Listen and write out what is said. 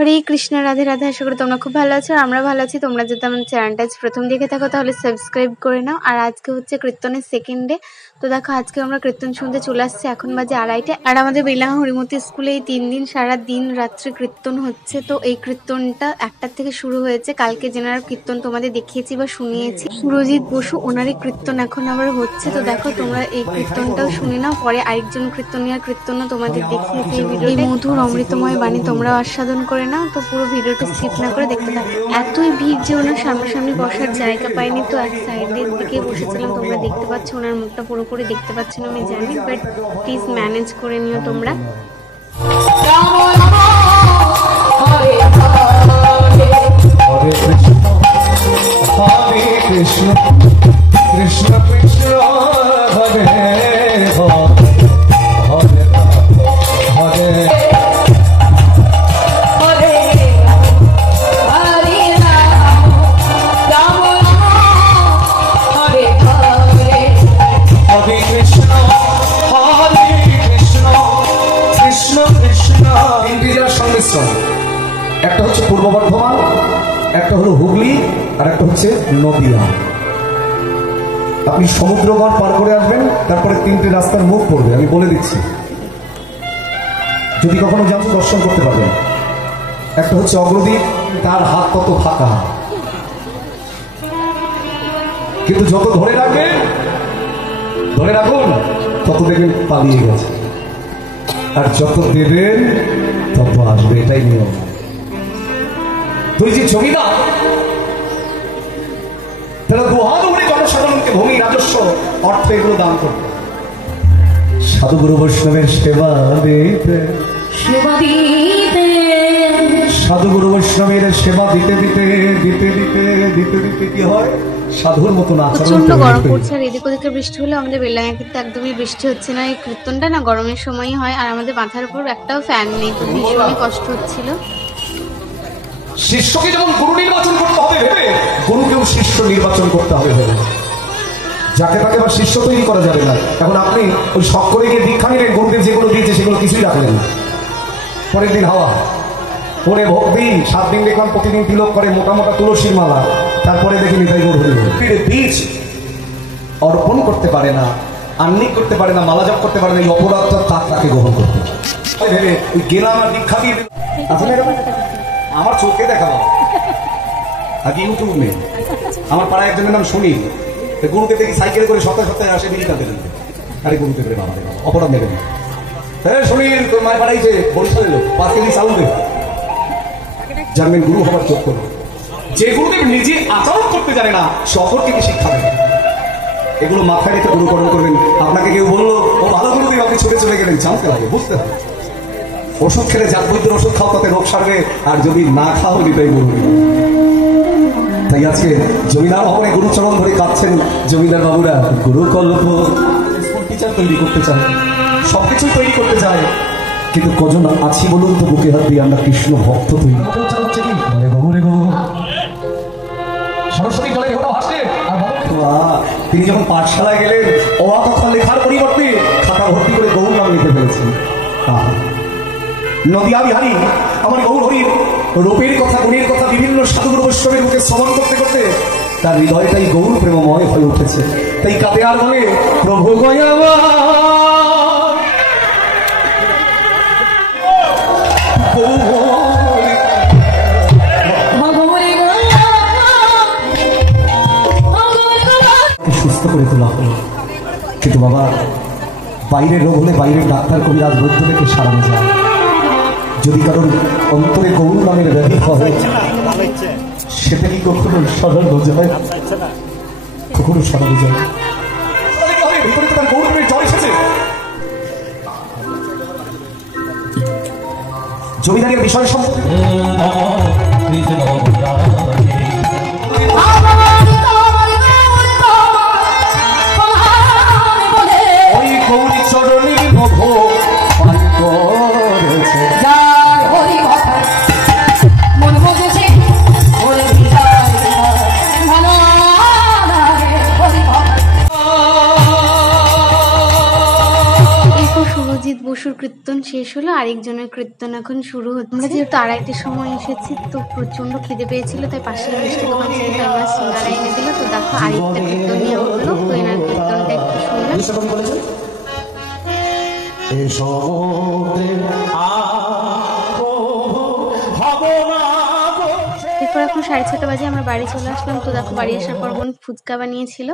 হরে কৃষ্ণ, রাধে রাধে। আশা করি তোমরা খুব ভালো আছো আর আমরা ভালো আছি। তোমরা যদি আমার চ্যানেলটা প্রথম দেখে থাকো তাহলে সাবস্ক্রাইব করে নাও। আর আজকে হচ্ছে কীর্তনের সেকেন্ড ডে। তো দেখো আজকে আমরা কীর্তন শুনতে চলে আসছি, এখন বাজে 2:30। আর আমাদের বেলাঙ্গা হরিমতি স্কুলে এই 3 দিন সারা দিন রাত্রে কীর্তন হচ্ছে। তো এই কীর্তনটা 1টার থেকে শুরু হয়েছে। কালকে যেনারা কীর্তন তোমাদের দেখিয়েছি বা শুনিয়েছি, সুরজিৎ বসু, ওনারই কীর্তন এখন আবার হচ্ছে। তো দেখো তোমরা এই কীর্তনটাও শুনে নাও, পরে আরেকজন কীর্তনিয়ার কীর্তনও তোমাদের দেখিয়েছি। এই মধুর অমৃতময় বাণী তোমরা আস্বাদন করে নাও। তো পুরো ভিডিওটা স্কিপ না করে দেখতে থাকো। এতই ভিড় যে ওনার সামনাসামনি বসার জায়গা পাইনি, তো এক সাইডের দিকে বসেছিলাম। তোমরা দেখতে পাচ্ছ, ওনার মুখটা পুরোপুরি দেখতে পাচ্ছ না আমি জানি, বাট প্লিজ ম্যানেজ করে নিও তোমরা। কৃষ্ণ কৃষ্ণ কৃষ্ণ হরে হরে একটা হচ্ছে পূর্ব বর্ধমান, একটা হলো হুগলি, আর একটা হচ্ছে নদিয়া। আপনি সমুদ্রগড় পার করে আসবেন, তারপরে 3টে রাস্তার মুখ পড়বে, আমি বলে দিচ্ছি, যদি কখনো যান দর্শন করতে পারবেন। একটা হচ্ছে অগ্রদ্বীপ, তার হাত কত ফাঁকা, কিন্তু যত ধরে রাখুন তত দেখবেন পালিয়ে গেছে, আর যত দেবেন তত আসবে, এটাই নিয়ম। তুই যে জমিদার, তারা দুহাত ভরে জনসাধারণকে ভূমি, রাজস্ব, অর্থ এগুলো দান করবে। সাধুগুরু বৈষ্ণবের সেবা দিতে সাধুগুরু বৈষ্ণবের সেবা দিতে কি হয়, সাধুর মতন আচরণ। প্রচন্ড গরম পড়ছে, আর এদিক ওদিকে বৃষ্টি হলে আমাদের বেলাঙ্গা কিন্তু একদমই বৃষ্টি হচ্ছে না। এই কীর্তনটা না গরমের সময়ই হয়, আর আমাদের মাথার উপর একটাও ফ্যান নেই, তো ভীষণই কষ্ট হচ্ছিল। শিষ্যকে যেমন গুরু নির্বাচন করতে হবে ভেবে, গুরুকেও শিষ্য নির্বাচন করতে হবে ভেবে। যাকে তাকে আবার শিষ্য তৈরি করা যাবে না। এখন আপনি ওই শখ করে গিয়ে দীক্ষা নিলেন, গুরুদেব যেগুলো দিয়েছে সেগুলো কিছুই রাখলেন না, পরের দিন হাওয়া পরে ভক্তি। 7 দিন দেখলাম প্রতিদিন তিলক করে মোটা মোটা তুলসীর মালা, তারপরে দেখি নিতাই গৌর বীজ অর্পণ করতে পারে না, আহ্নিক করতে পারে না, মালা জপ করতে পারে না, এই অপরাধটা তাকে গ্রহণ করতে ভেবে ওই গেলাম আর দীক্ষা দিয়ে আসলে আমার চোখে দেখাবো। আগে ইউটিউব নেই, আমার পাড়ায় একজনের নাম শুনি, গুরুদেব দেখি সাইকেল করে সপ্তাহে সপ্তাহে আসে বিড়ি কাঁদতে দেন। আরে গুরুদেবের বাবা অপরাধ নেবেন, হ্যাঁ শুনির তোর মায়ের পাড়াইছে বরিশালের লোক, 5 কেজি চাউল দেবে, জানবেন গুরু হবার চোখ করবে। যে গুরুদেব নিজে আচরণ করতে জানে না, সকলকে কি শিক্ষা দেবে? এগুলো মাথায় রেখে গুরুকরণ করবেন। আপনাকে কেউ বললো ও ভালো গুরুদেব, আপনি ছুটে চলে গেলেন, জানতে হবে, বুঝতে হবে। ওষুধ খেলে জাত বৈদ্যের ওষুধ খাও, তাতে রোগ সারবে, আর যদি না খাও নিতাই গুরু। তাই আজকে জমিদার ভবনে গুরুচরণ ধরে কাঁদছেন জমিদার বাবুরা। গুরু কল্প টিচার তৈরি করতে চায়, সবকিছুই তৈরি করতে চায়, কিন্তু কজন আছি বলুন তো বুকে হাত দিয়ে আমরা কৃষ্ণ ভক্ত তৈরি। সরস্বতী জলে হাসে। তিনি যখন পাঠশালায় গেলেন, অ কথা লেখার পরিবর্তে খাতা ভর্তি করে গৌর নাম লিখে ফেলেছেন। নদিয়া বিহারী আমার গৌর হরির রূপের কথা, গুণের কথা বিভিন্ন সাধুগুরু বৈষ্ণবের মুখে শ্রবণ করতে করতে তার হৃদয়টাই গৌর প্রেমময় হয়ে উঠেছে। তাই কাঁদে আর বলে, প্রভু গয়াবা সুস্থ করে তোলা হলো। কিন্তু বাবা, বাইরের রোগ হলে বাইরের ডাক্তার কবিরাজ বৈদ্য থেকে সারানো যায়। যদি কারোর অন্তরে গৌর নামের ব্যাধি হয়, সেটা কি কখনো সারানো যায়? কখনো সারানো যায়? ভিতরে তো তার গৌর নামের জ্বর এসেছে। জমিদারের বিষয় সম্পর্কে বসুর কীর্তন শেষ হলো, আরেকজনের কীর্তন এখন শুরু হচ্ছে। আমরা যেহেতু 2:30টার সময় এসেছি, তো প্রচন্ড খিদে পেয়েছিল, তাই পাশে মিষ্টি দোকান ছিল, তাই আমরা সিঙ্গারা এনে দিল। তো দেখো আরেকটা কীর্তন নিয়ে উঠলো, তো এনার কীর্তনটা একটু শুনলাম। এরপর এখন 6:30 বাজে, আমরা বাড়ি চলে আসলাম। তো দেখো বাড়ি আসার পর বোন ফুচকা বানিয়েছিল।